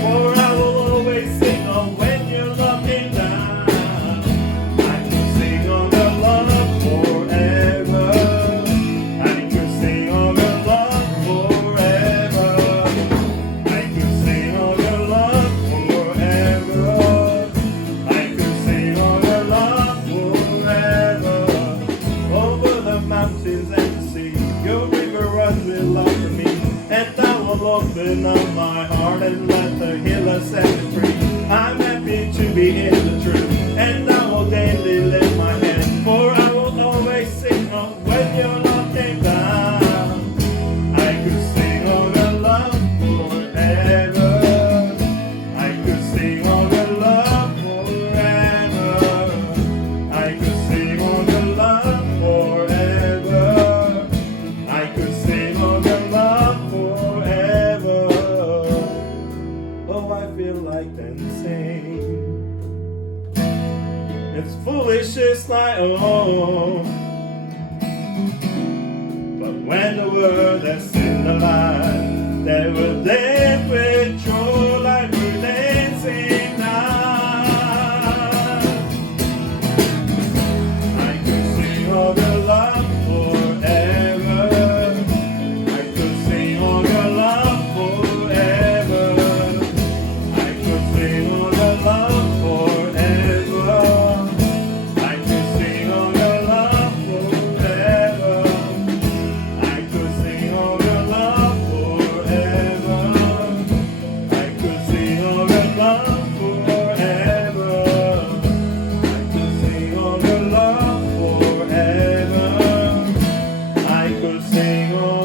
For I will always sing of when you're looking down. I could sing of your love forever. I could sing of your love forever. I could sing of your love forever. I could sing of your love forever. Over the mountains and the sea, your river runs with love for me. And I will open up my heart and let the healer set me free. I'm happy to be in the truth, and I will daily lift my hand. For I will always sing of when you're looking down. I could sing of your love forever. I could sing of your love forever. I could sing of your love forever. I could sing of your love forever. Oh, I feel like dancing. It's foolish, it's like oh. But when the world has seen the light, they will dance with joy like we're dancing now. I could sing of your love forever. I could sing of your love forever. I could sing of your love forever. I could sing of your love forever. I could sing of your love forever. I could sing of your love forever. I could sing of your love forever. I could sing of